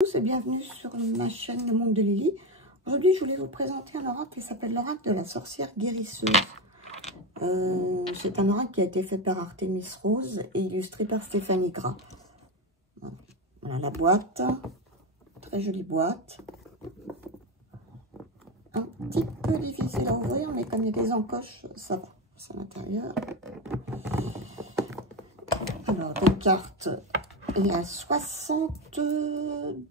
Tous et bienvenue sur ma chaîne Le Monde de Lily. Aujourd'hui, je voulais vous présenter un oracle qui s'appelle l'oracle de la sorcière guérisseuse. C'est un oracle qui a été fait par Artemis Rose et illustré par Stéphanie Gras. Voilà la boîte, très jolie boîte. Un petit peu difficile à ouvrir, mais comme il y a des encoches, ça va, c'est à l'intérieur. Alors, des cartes. Il y a 62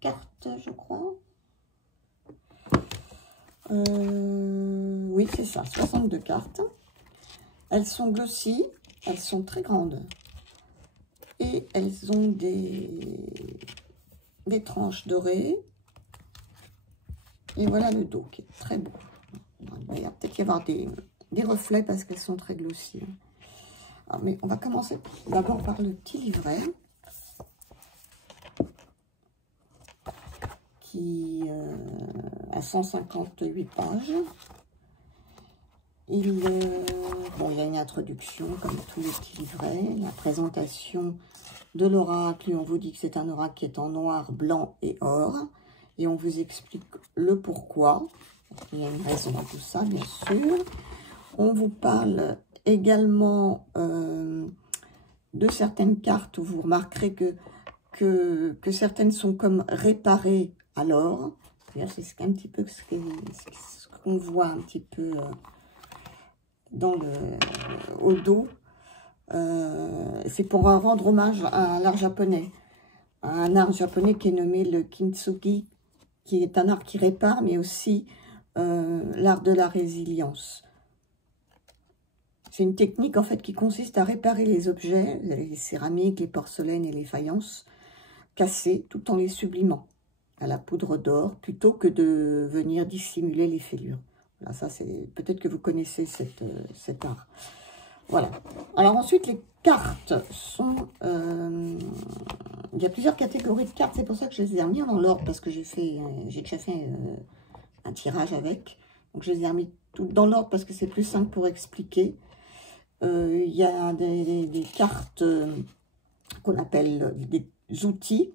cartes, je crois. Oui, c'est ça, 62 cartes. Elles sont glossy, elles sont très grandes. Et elles ont des tranches dorées. Et voilà le dos qui est très beau. Il va peut-être y avoir des reflets parce qu'elles sont très glossy. Alors, mais on va commencer d'abord par le petit livret. Qui a 158 pages. Il y a une introduction, comme tous les petits livrets, la présentation de l'oracle, on vous dit que c'est un oracle qui est en noir, blanc et or, et on vous explique le pourquoi. Il y a une raison à tout ça, bien sûr. On vous parle également de certaines cartes où vous remarquerez que certaines sont comme réparées à l'or. C'est un petit peu ce qu'on voit un petit peu au dos. C'est pour rendre hommage à l'art japonais. Un art japonais qui est nommé le kintsugi, qui est un art qui répare, mais aussi l'art de la résilience. C'est une technique en fait qui consiste à réparer les objets, les céramiques, les porcelaines et les faïences cassées, tout en les sublimant à la poudre d'or, plutôt que de venir dissimuler les fêlures. Voilà, ça c'est peut-être que vous connaissez cet art. Voilà. Alors ensuite, les cartes sont... il y a plusieurs catégories de cartes, c'est pour ça que je les ai remis dans l'ordre, parce que j'ai déjà fait un tirage avec. Donc je les ai remis toutes dans l'ordre parce que c'est plus simple pour expliquer. Il y a des cartes qu'on appelle des outils,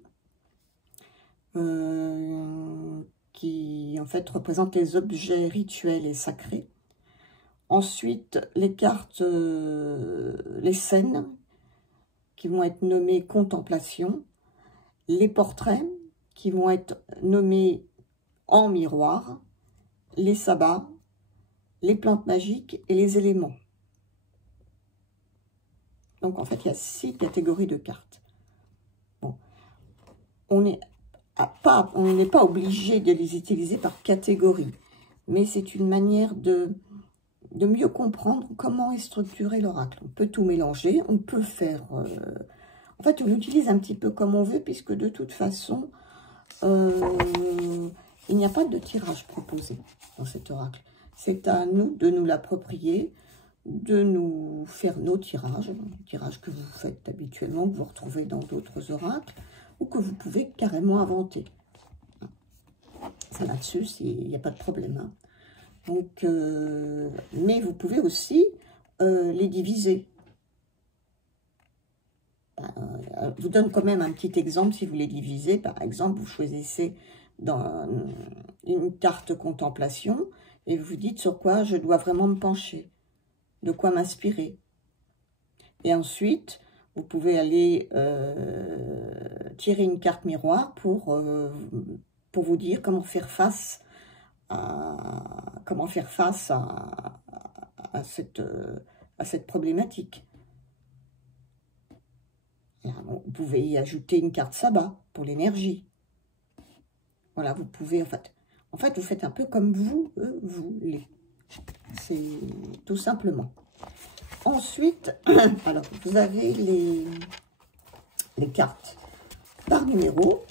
qui en fait représentent les objets rituels et sacrés. Ensuite, les cartes, les scènes, qui vont être nommées contemplation. Les portraits, qui vont être nommés en miroir. Les sabbats, les plantes magiques et les éléments. Donc en fait, il y a 6 catégories de cartes. Bon. On n'est pas obligé de les utiliser par catégorie, mais c'est une manière de mieux comprendre comment est structuré l'oracle. On peut tout mélanger, on peut faire... en fait, on l'utilise un petit peu comme on veut, puisque de toute façon, il n'y a pas de tirage proposé dans cet oracle. C'est à nous de nous l'approprier, de nous faire nos tirages, les tirages que vous faites habituellement, que vous retrouvez dans d'autres oracles, ou que vous pouvez carrément inventer. Ça là-dessus, il n'y a pas de problème. Hein. Donc, mais vous pouvez aussi les diviser. Je vous donne quand même un petit exemple si vous les divisez. Par exemple, vous choisissez dans une carte contemplation et vous dites sur quoi je dois vraiment me pencher, de quoi m'inspirer. Et ensuite, vous pouvez aller tirer une carte miroir pour vous dire comment faire face à cette problématique. Vous pouvez y ajouter une carte sabbat pour l'énergie. Voilà, vous pouvez, en fait, vous faites un peu comme vous voulez. C'est tout simplement. Ensuite, alors, vous avez les cartes par numéro.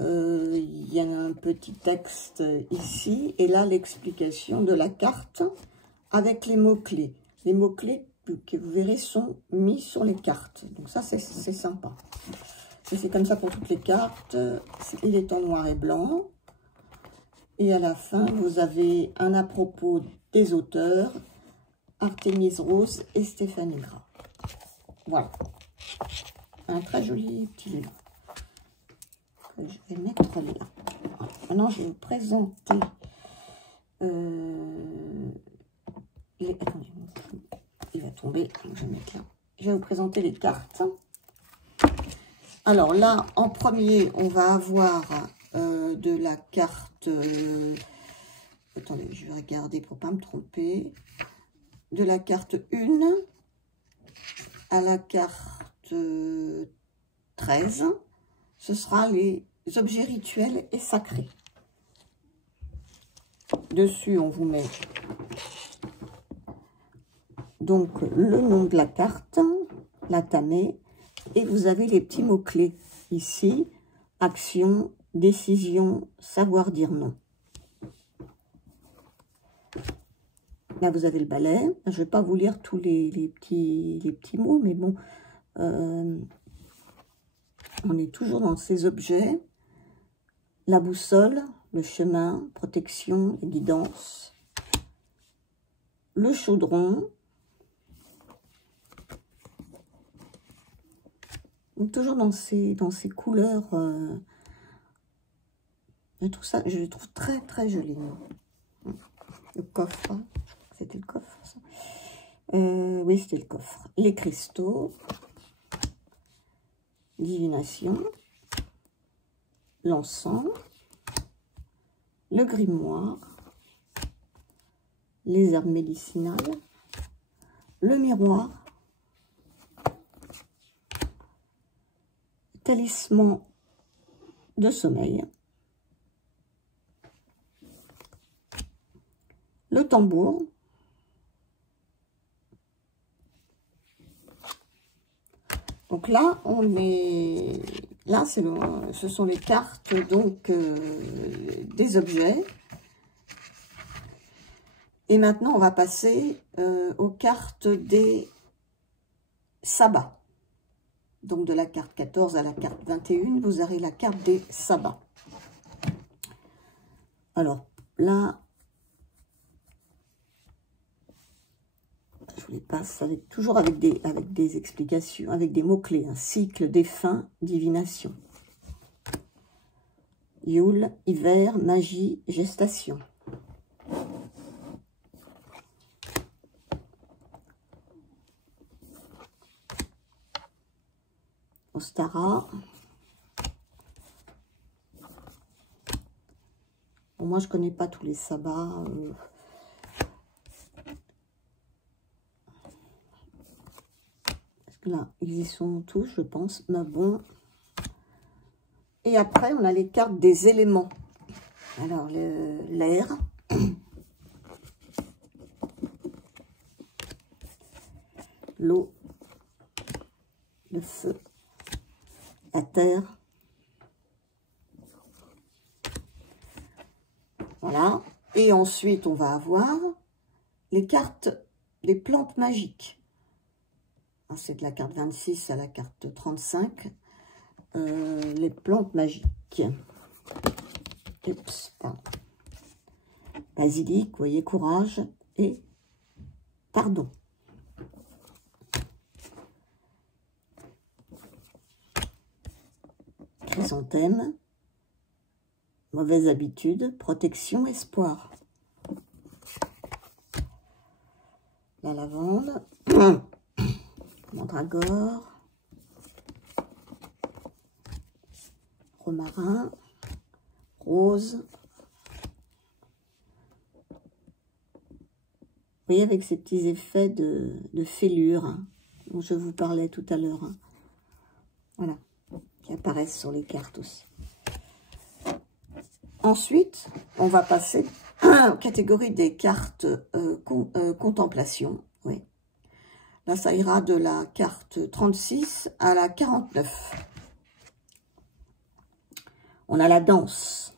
Il y a un petit texte ici, et là, l'explication de la carte avec les mots-clés. Les mots-clés que vous verrez sont mis sur les cartes. Donc ça, c'est sympa. C'est comme ça pour toutes les cartes. Il est en noir et blanc. Et à la fin, vous avez un à propos des auteurs, Artemis Rose et Stéphanie Gras. Voilà. un très joli petit livre que je vais mettre là. Voilà. Maintenant, je vais vous présenter attendez, il va tomber, donc je vais mettre là. Je vais vous présenter les cartes. Alors là, en premier, on va avoir de la carte... attendez, je vais regarder pour ne pas me tromper. De la carte 1 à la carte 13. Ce sera les objets rituels et sacrés. Dessus, on vous met donc le nom de la carte, la tamée, et vous avez les petits mots-clés ici, action, décision, savoir dire non. Là, vous avez le balai. Je ne vais pas vous lire tous les petits mots, mais bon, on est toujours dans ces objets. La boussole, le chemin, protection et guidance. Le chaudron. Donc, toujours dans ces couleurs. Je le trouve très, très joli. Le coffre. C'était le coffre, ça. Oui, c'était le coffre. Les cristaux. Divination. L'encens. Le grimoire. Les herbes médicinales. Le miroir. Talisman de sommeil. Le tambour. Donc là, on est... Là, ce sont les cartes donc des objets. Et maintenant, on va passer aux cartes des sabbats. Donc de la carte 14 à la carte 21, vous aurez la carte des sabbats. Alors là, je vous les passe toujours avec des explications, avec des mots-clés. Un cycle, défunt, divination. Yule, hiver, magie, gestation. Ostara. Bon, moi, je ne connais pas tous les sabbats. Là, ils y sont tous, je pense. Mais bon. Et après, on a les cartes des éléments. Alors, l'air. L'eau. Le feu. La terre. Voilà. Et ensuite, on va avoir les cartes des plantes magiques. C'est de la carte 26 à la carte 35. Les plantes magiques. Oups, pardon. Basilic, vous voyez, courage et pardon. Chrysanthème. Mauvaise habitude, protection, espoir. La lavande. Mandragore. Romarin. Rose. Vous voyez, avec ces petits effets de fêlure hein, dont je vous parlais tout à l'heure. Hein. Voilà, qui apparaissent sur les cartes aussi. Ensuite, on va passer aux catégories des cartes contemplation. Oui. Là, ça ira de la carte 36 à la 49. On a la danse.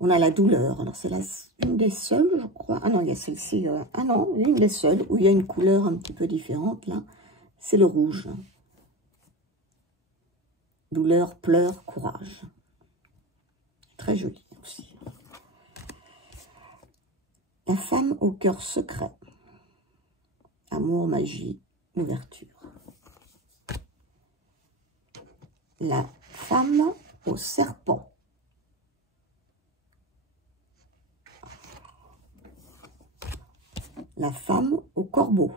On a la douleur. Alors, c'est une des seules, je crois. Ah non, il y a celle-ci. Ah non, une des seules où il y a une couleur un petit peu différente, là. C'est le rouge. Douleur, pleurs, courage. Très joli aussi. La femme au cœur secret. Amour, magie, ouverture. la femme au serpent. La femme au corbeau.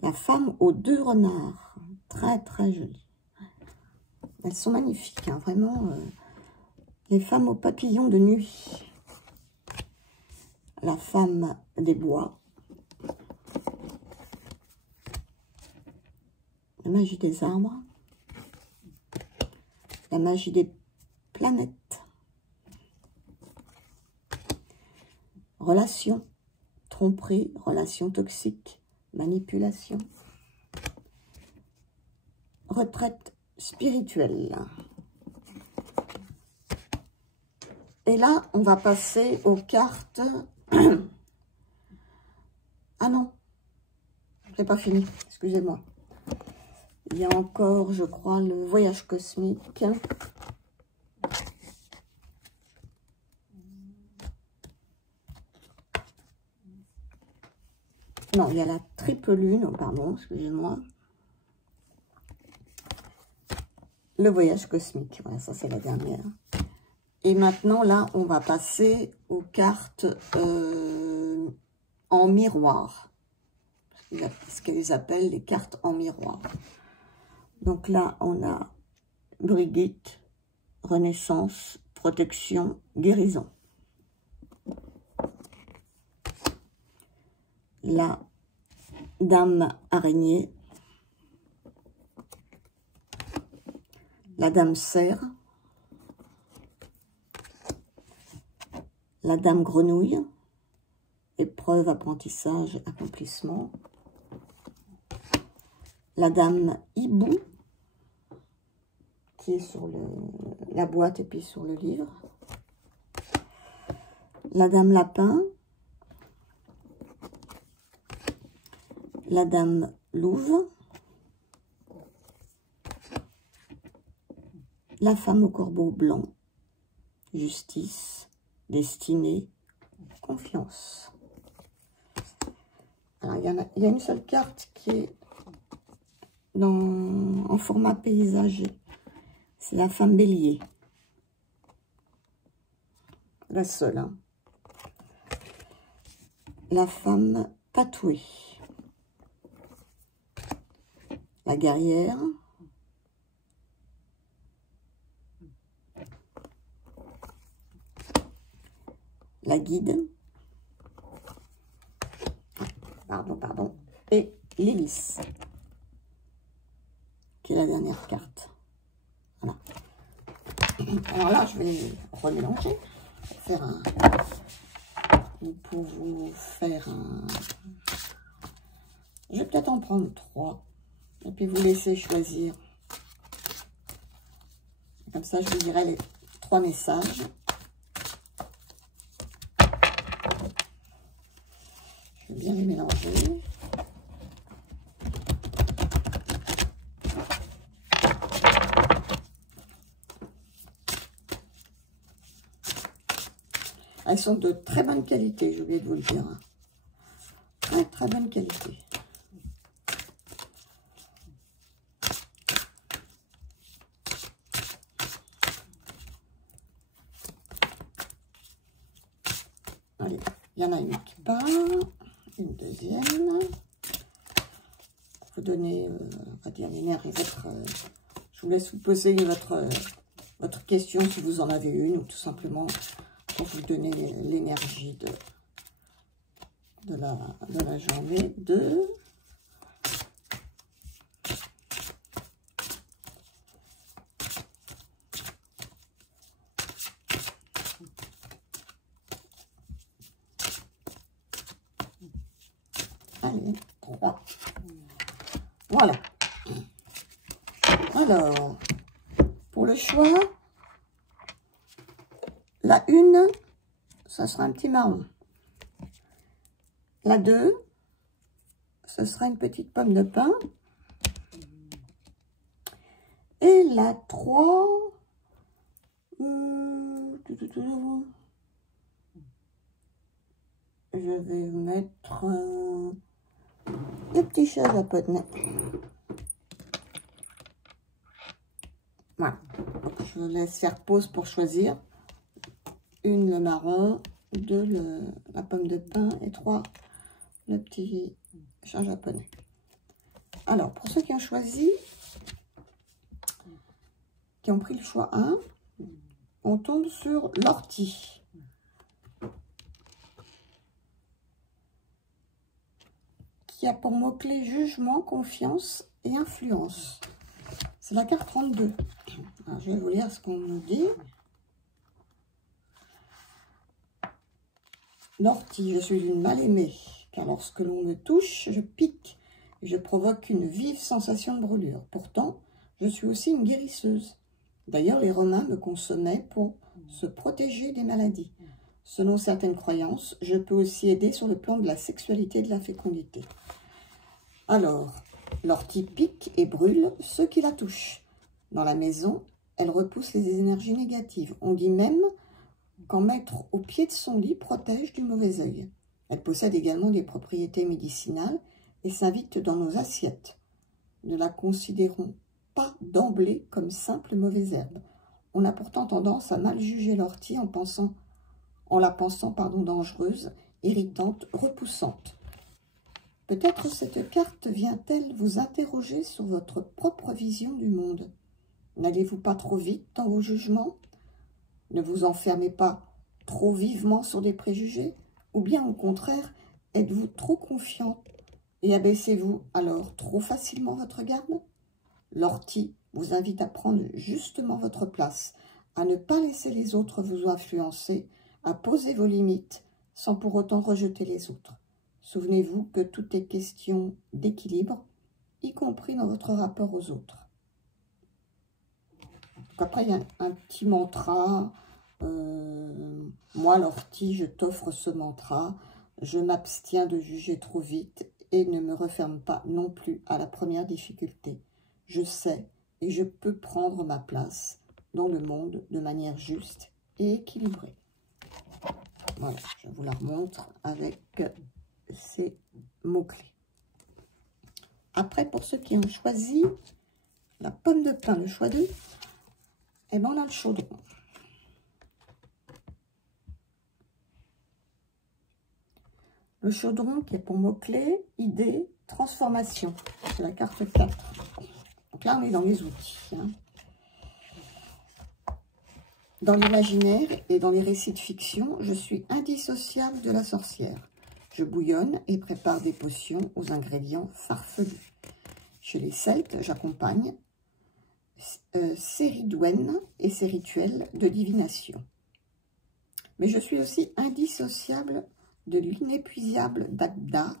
La femme aux 2 renards. Très, très jolie. Elles sont magnifiques, hein, vraiment. Les femmes aux papillons de nuit. La femme des bois. La magie des arbres. La magie des planètes. Relation. Tromperie. Relation toxique. Manipulation. Retraite spirituelle. Et là, on va passer aux cartes. Ah non, c'est pas fini, excusez-moi. Il y a encore, je crois, le voyage cosmique. Non, il y a la triple lune, oh, pardon, excusez-moi. Le voyage cosmique, voilà, ça c'est la dernière. Et maintenant, là, on va passer aux cartes en miroir. Ce qu'elles appellent les cartes en miroir. Donc là, on a Brigitte, Renaissance, Protection, Guérison. La Dame Araignée. La Dame Cerf. La Dame Grenouille. Épreuve, apprentissage, accomplissement. La Dame Hibou, qui est sur la boîte et puis sur le livre. La Dame Lapin. La Dame Louve. La Femme au corbeau blanc. Justice, destinée, confiance. Alors, il y a une seule carte qui est en format paysager. C'est la Femme Bélier. La seule. Hein. La Femme Tatouée. La Guerrière. La Guide. Pardon. Et l'hélice, qui est la dernière carte. Voilà. Alors là, je vais remélanger. Pour vous faire un... Je vais peut-être en prendre 3. Et puis vous laisser choisir. Comme ça, je vous dirai les 3 messages. Je vais bien les mélanger. Elles sont de très bonne qualité, j'ai oublié de vous le dire. Très, très bonne qualité. Allez, il y en a une qui part, une deuxième. Vous donnez, on va dire, l'énergie. Je vous laisse vous poser votre question si vous en avez une, ou tout simplement pour vous donner l'énergie de la journée de... Allez, 3. Voilà. Alors, pour le choix, la 1, ça sera un petit marron. La 2, ce sera une petite pomme de pin. Et la 3, je vais mettre des petits chats japonais. Voilà. Donc, je laisse faire pause pour choisir. 1, le marron. 2, la pomme de pin. Et 3, le petit chat japonais. Alors, pour ceux qui ont choisi, qui ont pris le choix 1, on tombe sur l'ortie. Qui a pour mot-clé jugement, confiance et influence. C'est la carte 32. Alors, je vais vous lire ce qu'on nous dit. L'ortie, je suis une mal-aimée, car lorsque l'on me touche, je pique et je provoque une vive sensation de brûlure. Pourtant, je suis aussi une guérisseuse. D'ailleurs, les Romains me consommaient pour se protéger des maladies. Selon certaines croyances, je peux aussi aider sur le plan de la sexualité et de la fécondité. Alors, l'ortie pique et brûle ceux qui la touchent. Dans la maison, elle repousse les énergies négatives. On dit même qu'en mettre au pied de son lit protège du mauvais œil. Elle possède également des propriétés médicinales et s'invite dans nos assiettes. Ne la considérons pas d'emblée comme simple mauvaise herbe. On a pourtant tendance à mal juger l'ortie en la pensant dangereuse, irritante, repoussante. Peut-être cette carte vient-elle vous interroger sur votre propre vision du monde. N'allez-vous pas trop vite dans vos jugements? Ne vous enfermez pas trop vivement sur des préjugés? Ou bien au contraire, êtes-vous trop confiant et abaissez-vous alors trop facilement votre garde? L'ortie vous invite à prendre justement votre place, à ne pas laisser les autres vous influencer, à poser vos limites sans pour autant rejeter les autres. Souvenez-vous que tout est question d'équilibre, y compris dans votre rapport aux autres. Après, il y a un petit mantra. Moi, l'ortie, je t'offre ce mantra. Je m'abstiens de juger trop vite et ne me referme pas non plus à la première difficulté. Je sais et je peux prendre ma place dans le monde de manière juste et équilibrée. Voilà, je vous la remontre avec ces mots-clés. Après, pour ceux qui ont choisi la pomme de pin, le choix 2, eh bien, on a le chaudron. Le chaudron qui est pour mot-clé, idée, transformation. C'est la carte 4. Donc là, on est dans les outils. Hein. Dans l'imaginaire et dans les récits de fiction, je suis indissociable de la sorcière. Je bouillonne et prépare des potions aux ingrédients farfelus. Chez les Celtes, j'accompagne ces ridouènes et ces rituels de divination. Mais je suis aussi indissociable de l'inépuisable Dagda.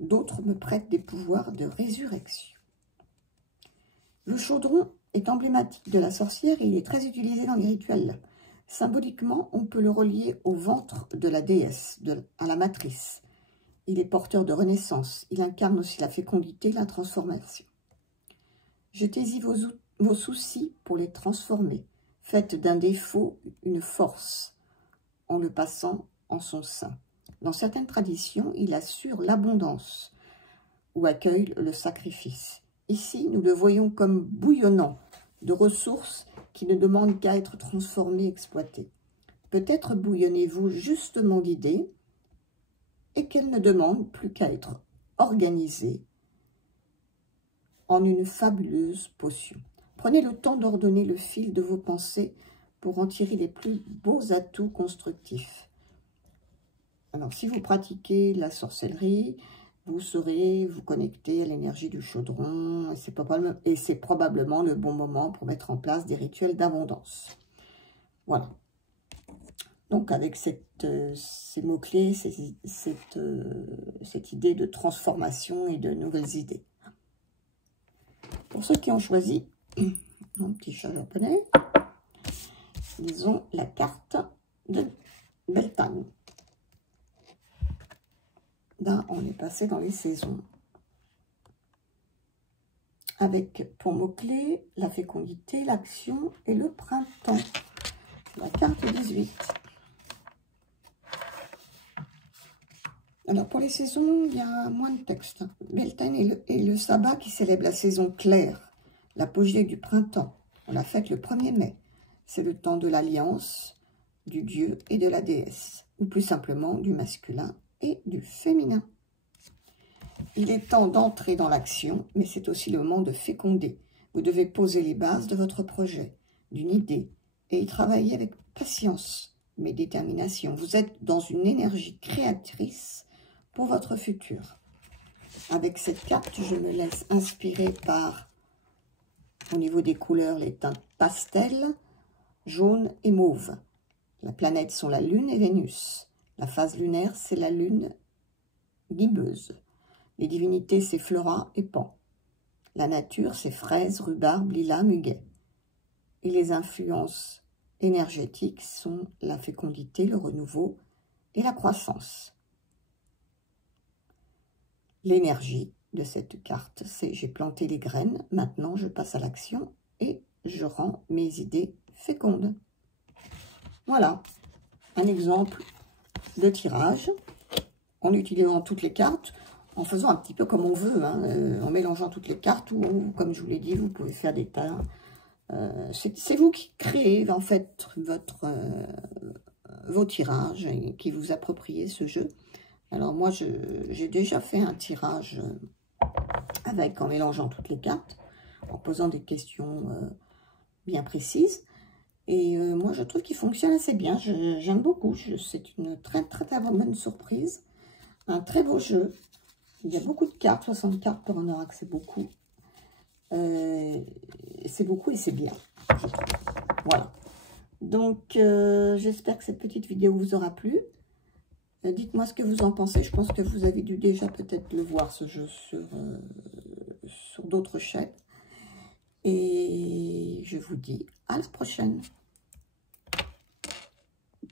D'autres me prêtent des pouvoirs de résurrection. Le chaudron est emblématique de la sorcière et il est très utilisé dans les rituels. Symboliquement, on peut le relier au ventre de la déesse, à la matrice. Il est porteur de renaissance. Il incarne aussi la fécondité et la transformation. Jetez-y vos soucis pour les transformer. Faites d'un défaut une force en le passant en son sein. Dans certaines traditions, il assure l'abondance ou accueille le sacrifice. Ici, nous le voyons comme bouillonnant de ressources qui ne demandent qu'à être transformées, exploitées. Peut-être bouillonnez-vous justement d'idées et qu'elles ne demandent plus qu'à être organisées en une fabuleuse potion. Prenez le temps d'ordonner le fil de vos pensées pour en tirer les plus beaux atouts constructifs. Alors, si vous pratiquez la sorcellerie, vous saurez vous connecter à l'énergie du chaudron et c'est probablement le bon moment pour mettre en place des rituels d'abondance. Voilà. Donc, avec ces mots-clés, cette idée de transformation et de nouvelles idées. Pour ceux qui ont choisi mon petit chat japonais, ils ont la carte de Beltane. Là, on est passé dans les saisons. Avec pour mots-clés la fécondité, l'action et le printemps. La carte 18. Alors, pour les saisons, il y a moins de texte. Beltane et le sabbat qui célèbre la saison claire, l'apogée du printemps. On la fête le 1er mai. C'est le temps de l'alliance du dieu et de la déesse, ou plus simplement du masculin et du féminin. Il est temps d'entrer dans l'action, mais c'est aussi le moment de féconder. Vous devez poser les bases de votre projet, d'une idée, et y travailler avec patience, mais détermination. Vous êtes dans une énergie créatrice pour votre futur. Avec cette carte, je me laisse inspirer par, au niveau des couleurs, les teintes pastel, jaune et mauve. La planète sont la Lune et Vénus. La phase lunaire, c'est la Lune guibeuse. Les divinités, c'est Flora et Pan. La nature, c'est fraises, rhubarbe, lilas, muguet. Et les influences énergétiques sont la fécondité, le renouveau et la croissance. L'énergie de cette carte, c'est j'ai planté les graines, maintenant je passe à l'action et je rends mes idées fécondes. Voilà, un exemple de tirage en utilisant toutes les cartes, en faisant un petit peu comme on veut, hein, en mélangeant toutes les cartes, ou comme je vous l'ai dit, vous pouvez faire des tas. C'est vous qui créez en fait vos tirages et qui vous appropriez ce jeu. Alors moi, j'ai déjà fait un tirage en mélangeant toutes les cartes, en posant des questions bien précises. Et moi, je trouve qu'il fonctionne assez bien. J'aime beaucoup. C'est une très bonne surprise. Un très beau jeu. Il y a beaucoup de cartes, 60 cartes pour un oracle, c'est beaucoup. C'est beaucoup et c'est bien, je trouve. Voilà. Donc, j'espère que cette petite vidéo vous aura plu. Dites-moi ce que vous en pensez. Je pense que vous avez dû déjà peut-être le voir, ce jeu, sur d'autres chaînes. Et je vous dis à la prochaine.